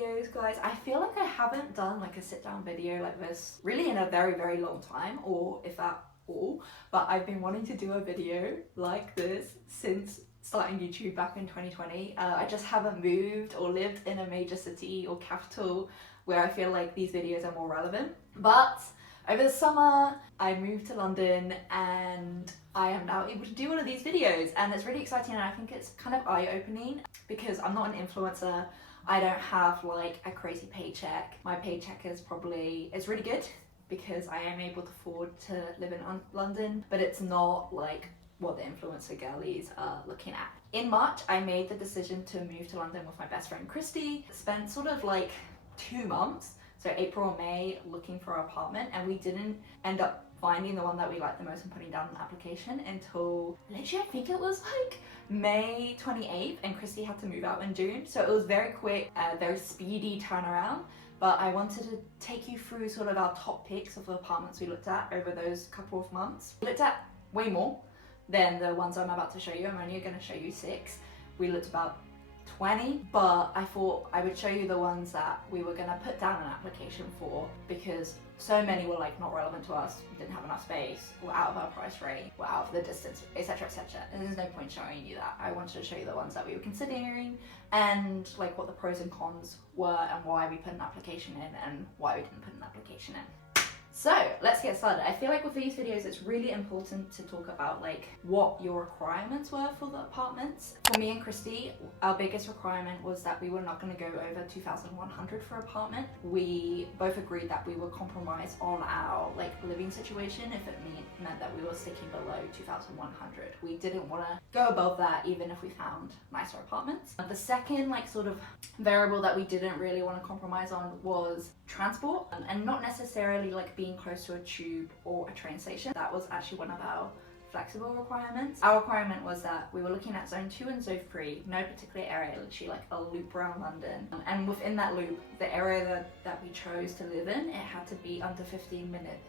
videos, guys. I feel like I haven't done like a sit down video like this really in a very, very long time, or if at all, but I've been wanting to do a video like this since starting YouTube back in 2020. I just haven't moved or lived in a major city or capital where I feel like these videos are more relevant. But over the summer, I moved to London and I am now able to do one of these videos, and it's really exciting, and I think it's kind of eye-opening because I'm not an influencer. I don't have like a crazy paycheck. My paycheck is it's really good because I am able to afford to live in London, but it's not like what the influencer girlies are looking at. In March, I made the decision to move to London with my best friend Christy. Spent sort of like 2 months, so April or May, looking for an apartment, and we didn't end up finding the one that we liked the most and putting down an application until literally I think it was like May 28th, and Christy had to move out in June, so it was very quick, very speedy turnaround. But I wanted to take you through sort of our top picks of the apartments we looked at over those couple of months. We looked at way more than the ones I'm about to show you. I'm only going to show you 6. We looked about 20, but I thought I would show you the ones that we were going to put down an application for, because so many were like not relevant to us, didn't have enough space, were out of our price range, were out of the distance, etc, etc. And there's no point showing you that. I wanted to show you the ones that we were considering and like what the pros and cons were and why we put an application in and why we didn't put an application in. So let's get started. I feel like with these videos it's really important to talk about like what your requirements were for the apartments. For me and Christy, our biggest requirement was that we were not going to go over 2,100 for an apartment. We both agreed that we would compromise on our like living situation if it meant that we were sticking below 2,100. We didn't want to go above that even if we found nicer apartments. The second like sort of variable that we didn't really want to compromise on was transport, and not necessarily like being close to a tube or a train station. That was actually one of our flexible requirements. Our requirement was that we were looking at zone 2 and zone 3, no particular area, literally like a loop around London. And within that loop, the area that we chose to live in, it had to be under 50 minutes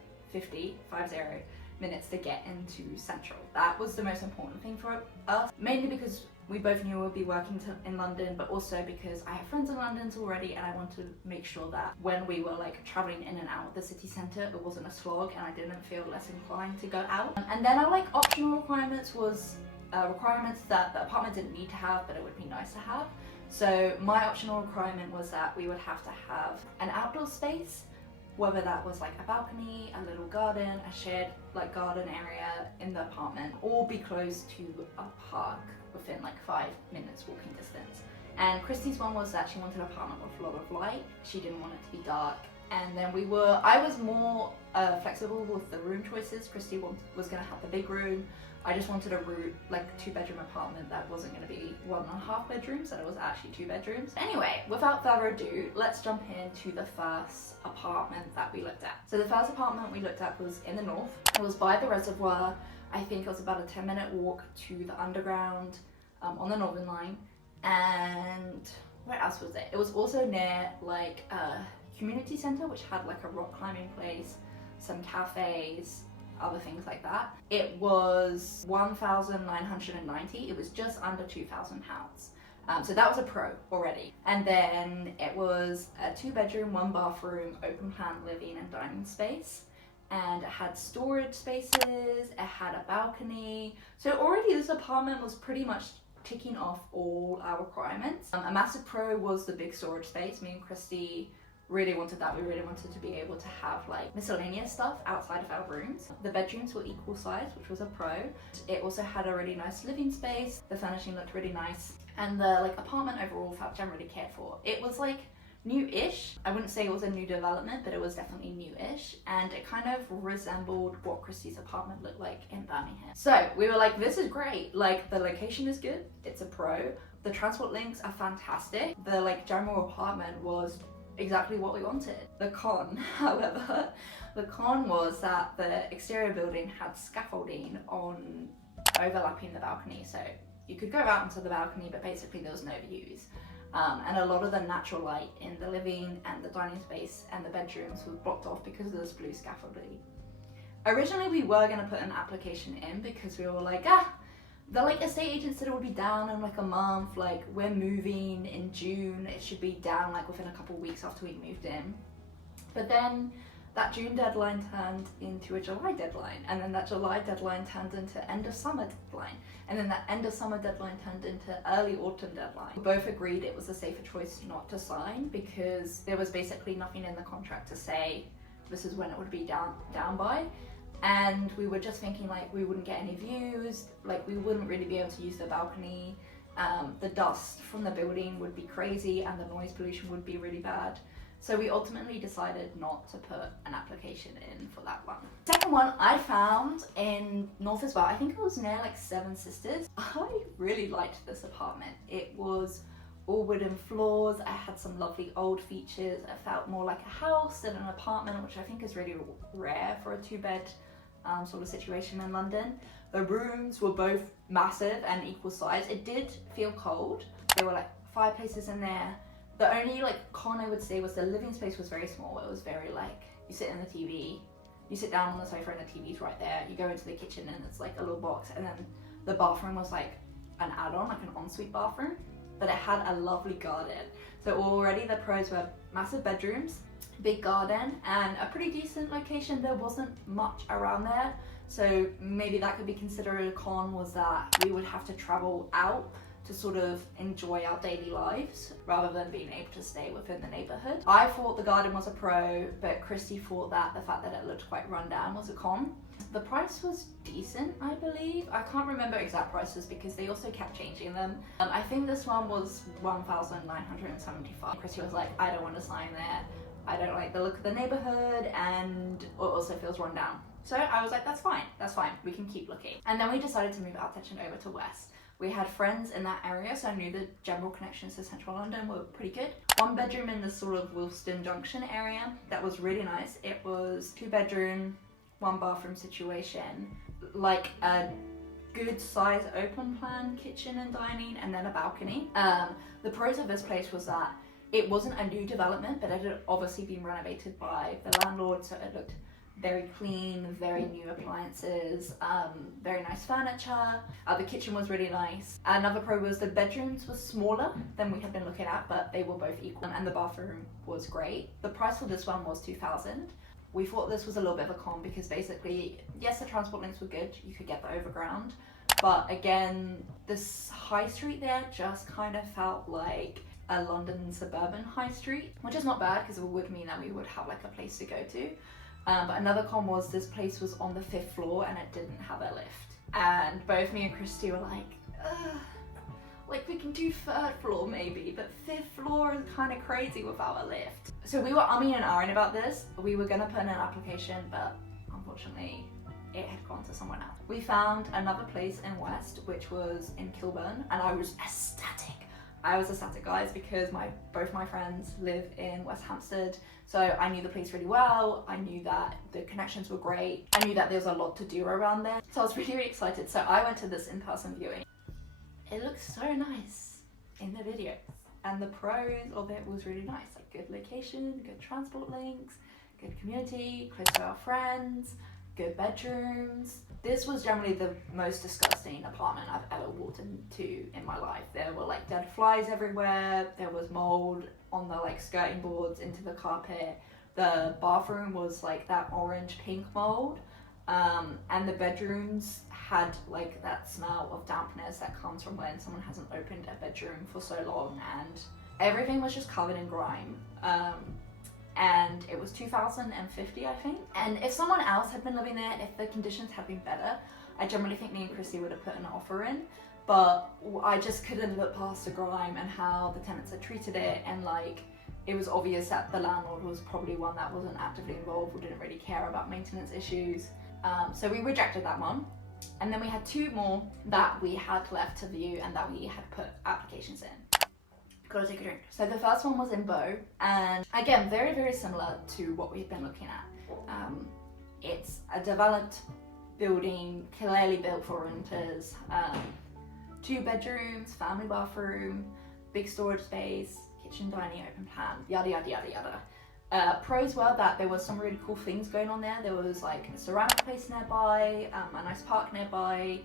to get into Central. That was the most important thing for us, mainly because we both knew we'll be working in London, but also because I have friends in London already, and I wanted to make sure that when we were like traveling in and out of the city centre, it wasn't a slog and I didn't feel less inclined to go out. And then our like optional requirements was requirements that the apartment didn't need to have, but it would be nice to have. So my optional requirement was that we would have to have an outdoor space, whether that was like a balcony, a little garden, a shared like garden area in the apartment, or be close to a park within like 5 minutes walking distance. And Christy's one was that she wanted an apartment with a lot of light. She didn't want it to be dark. And then I was more flexible with the room choices. Christy was gonna have the big room. I just wanted a like 2-bedroom apartment that wasn't gonna be 1.5 bedrooms, that it was actually 2 bedrooms. Anyway, without further ado, let's jump into the first apartment that we looked at. So the first apartment we looked at was in the north. It was by the reservoir. I think it was about a 10-minute walk to the underground on the Northern Line. And where else was it? It was also near like a community centre which had like a rock climbing place, some cafes, other things like that. It was 1,990. It was just under £2,000. So that was a pro already. And then it was a 2-bedroom, 1-bathroom, open plan living and dining space. And it had storage spaces, it had a balcony. So already this apartment was pretty much ticking off all our requirements. A massive pro was the big storage space. Me and Christy really wanted that. We really wanted to be able to have like miscellaneous stuff outside of our rooms. The bedrooms were equal size, which was a pro. It also had a really nice living space. The furnishing looked really nice. And the like apartment overall felt generally cared for. It was like new-ish. I wouldn't say it was a new development, but it was definitely new-ish, and it kind of resembled what Christy's apartment looked like in Birmingham. So we were like, this is great, like the location is good, it's a pro, the transport links are fantastic, the like general apartment was exactly what we wanted. The con, however, the con was that the exterior building had scaffolding on overlapping the balcony, so you could go out onto the balcony, but basically there was no views. And a lot of the natural light in the living and the dining space and the bedrooms was blocked off because of this blue scaffolding. Originally we were going to put an application in because we were like, the like estate agent said it would be down in like a month, like we're moving in June, it should be down like within a couple of weeks after we moved in. But then that June deadline turned into a July deadline, and then that July deadline turned into end of summer deadline, and then that end of summer deadline turned into early autumn deadline. We both agreed it was a safer choice not to sign because there was basically nothing in the contract to say this is when it would be down by. And we were just thinking like we wouldn't get any views, like we wouldn't really be able to use the balcony, the dust from the building would be crazy and the noise pollution would be really bad. So we ultimately decided not to put an application in for that one. Second one I found in North as well. I think it was near like Seven Sisters. I really liked this apartment. It was all wooden floors. I had some lovely old features. It felt more like a house than an apartment, which I think is really rare for a 2-bed sort of situation in London. The rooms were both massive and equal size. It did feel cold. There were like fireplaces in there. The only like con I would say was the living space was very small. It was very like, you sit in the TV, you sit down on the sofa and the TV's right there. You go into the kitchen and it's like a little box, and then the bathroom was like an add-on, like an ensuite bathroom, but it had a lovely garden. So already the pros were massive bedrooms, big garden, and a pretty decent location. There wasn't much around there, so maybe that could be considered a con, was that we would have to travel out to sort of enjoy our daily lives rather than being able to stay within the neighborhood. I thought the garden was a pro, but Christy thought that the fact that it looked quite run down was a con. The price was decent, I believe. I can't remember exact prices because they also kept changing them. I think this one was $1,975. Christy was like, I don't want to sign there. I don't like the look of the neighborhood, and it also feels run down. So I was like, that's fine, we can keep looking. And then we decided to move our attention over to West. We had friends in that area, so I knew the general connections to central London were pretty good. 1 bedroom in the sort of Wilston Junction area that was really nice. It was 2 bedroom, 1 bathroom situation, like a good size open plan kitchen and dining, and then a balcony. The pros of this place was that it wasn't a new development, but it had obviously been renovated by the landlord, so it looked very clean, very new appliances, very nice furniture. The kitchen was really nice. Another pro was the bedrooms were smaller than we had been looking at, but they were both equal, and the bathroom was great. The price for this one was $2,000. We thought this was a little bit of a con because basically, yes, the transport links were good, you could get the overground, but again, this high street there just kind of felt like a London suburban high street, which is not bad because it would mean that we would have like a place to go to. But another con was this place was on the 5th floor and it didn't have a lift. And both me and Christy were like, like we can do 3rd floor maybe, but 5th floor is kind of crazy without a lift. So we were umming and ahhing about this. We were gonna put in an application, but unfortunately it had gone to someone else. We found another place in West, which was in Kilburn, and I was ecstatic. Guys, because both my friends live in West Hampstead, so I knew the place really well. I knew that the connections were great. I knew that there was a lot to do around there, so I was really, really excited. So I went to this in-person viewing. It looks so nice in the videos, and the pros of it was really nice, like good location, good transport links, good community, close to our friends, good bedrooms. This was generally the most disgusting apartment I've ever walked into in my life. There were like dead flies everywhere. There was mold on the like skirting boards into the carpet. The bathroom was like that orange pink mold. And the bedrooms had like that smell of dampness that comes from when someone hasn't opened a bedroom for so long, and everything was just covered in grime. And it was $2,050, I think. And if someone else had been living there, if the conditions had been better, I generally think me and Chrissy would have put an offer in. But I just couldn't look past the grime and how the tenants had treated it, and like it was obvious that the landlord was probably one that wasn't actively involved or didn't really care about maintenance issues. So we rejected that one. And then we had 2 more that we had left to view and that we had put applications in. Gotta take a drink. So the first one was in Bow, and again, very, very similar to what we've been looking at. It's a developed building, clearly built for renters, 2 bedrooms, family bathroom, big storage space, kitchen, dining, open plan, yada, yada, yada, yada. Pros were that there was some really cool things going on there. There was like a ceramic place nearby, a nice park nearby,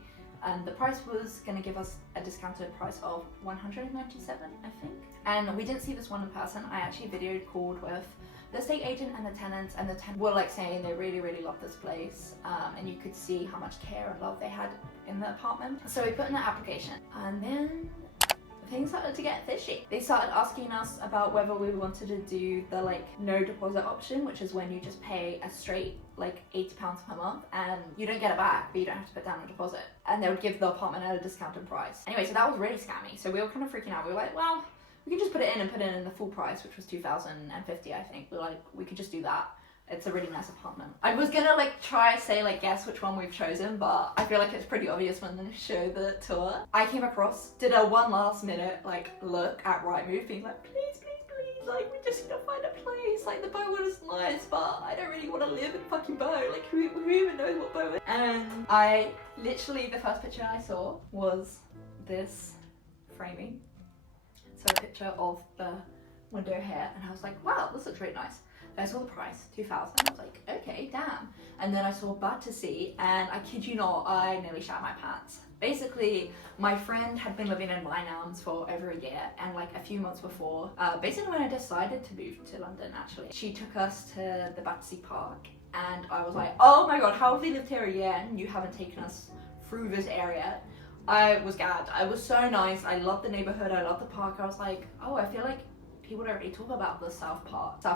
and the price was going to give us a discounted price of $197, I think. And we didn't see this one in person. I actually called with the estate agent and the tenants, and the tenants were like saying they really loved this place, and you could see how much care and love they had in the apartment. So we put in an application, and then things started to get fishy. They started asking us about whether we wanted to do the like no deposit option, which is when you just pay a straight like £80 per month and you don't get it back, but you don't have to put down a deposit, and they would give the apartment at a discounted price. Anyway, so that was really scammy. So we were kind of freaking out. We were like, well, we could just put it in the full price, which was $2,050, I think. We were like, we could just do that. It's a really nice apartment. I was gonna like try say like guess which one we've chosen, but I feel like it's pretty obvious when they show the tour. I came across, did a one last minute like look at Rightmove, being like, please, like we just need to find a place. Like the Bowen is nice, but I don't really want to live in fucking Bow. Like who even knows what Bow is? And I literally, the first picture I saw was this framing. So a picture of the window here, and I was like, wow, this looks really nice. I saw the price, $2,000. I was like, okay, damn. And then I saw Bad to See, and I kid you not, I nearly shat my pants. Basically, my friend had been living in Mynams for over a year, and like a few months before, basically when I decided to move to London, actually, she took us to the Battersea Park, and I was like, oh my god, how have we lived here a year and you haven't taken us through this area? I was gagged. It was so nice. I loved the neighbourhood. I loved the park. I was like, oh, I feel like people don't really talk about the South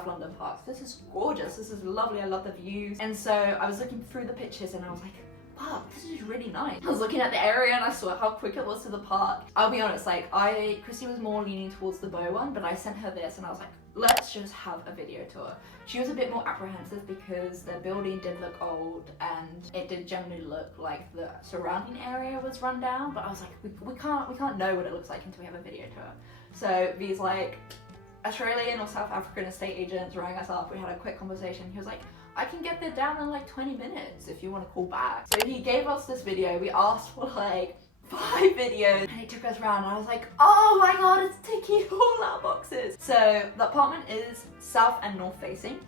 London parks. This is gorgeous. This is lovely. I love the views. And so I was looking through the pictures and I was like, fuck, this is really nice. I was looking at the area and I saw how quick it was to the park. I'll be honest, like Chrissy was more leaning towards the Bow one, but I sent her this and I was like, let's just have a video tour. She was a bit more apprehensive because the building did look old and it did generally look like the surrounding area was run down, but I was like, we can't know what it looks like until we have a video tour. So these like Australian or South African estate agents rang us up. We had a quick conversation. He was like, I can get there down in like 20 minutes if you want to call back. So he gave us this video. We asked for like 5 videos and he took us around and I was like, oh my god, it's ticking all our boxes. So the apartment is south and north facing.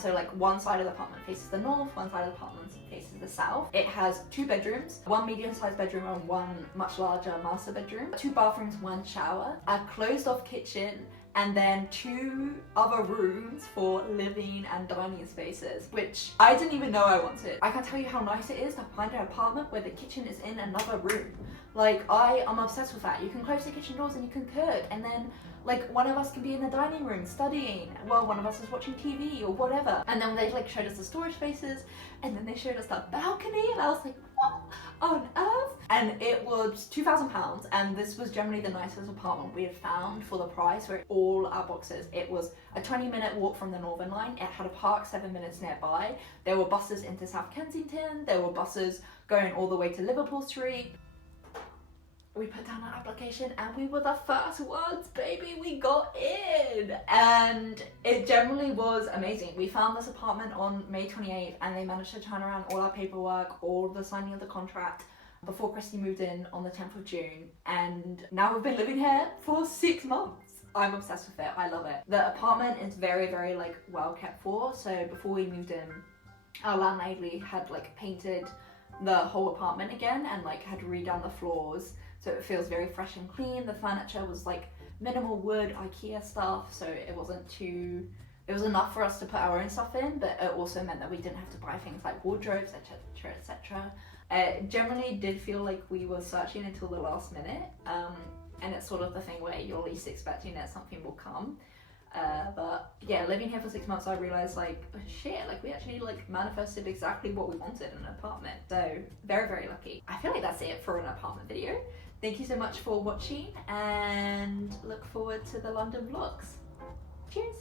So like one side of the apartment faces the north, one side of the apartment faces the south. It has 2 bedrooms, 1 medium-sized bedroom and 1 much larger master bedroom, 2 bathrooms, 1 shower, a closed-off kitchen, and then 2 other rooms for living and dining spaces, which I didn't even know I wanted. I can't tell you how nice it is to find an apartment where the kitchen is in another room. Like, I am obsessed with that. You can close the kitchen doors and you can cook, and then like one of us can be in the dining room studying while one of us is watching TV or whatever. And then they like showed us the storage spaces, and then they showed us the balcony, and I was like, what on earth? And it was £2,000, and this was generally the nicest apartment we had found for the price, where all our boxes. It was a 20-minute walk from the Northern Line. It had a park 7 minutes nearby. There were buses into South Kensington. There were buses going all the way to Liverpool Street. We put down our application and we were the first ones, baby. We got in, and it generally was amazing. We found this apartment on May 28th and they managed to turn around all our paperwork, all the signing of the contract before Christy moved in on the 10th of June. And now we've been living here for 6 months. I'm obsessed with it. I love it. The apartment is very like well kept for. So before we moved in, our landlady had like painted the whole apartment again and like had redone the floors. So it feels very fresh and clean. The furniture was like minimal wood, IKEA stuff, so it was enough for us to put our own stuff in, but it also meant that we didn't have to buy things like wardrobes, etc, etc. It generally did feel like we were searching until the last minute, and it's sort of the thing where you're least expecting that something will come. But yeah, living here for 6 months, I realized like, oh, shit, like we actually like manifested exactly what we wanted in an apartment. So very lucky. I feel like that's it for an apartment video. Thank you so much for watching and look forward to the London vlogs. Cheers.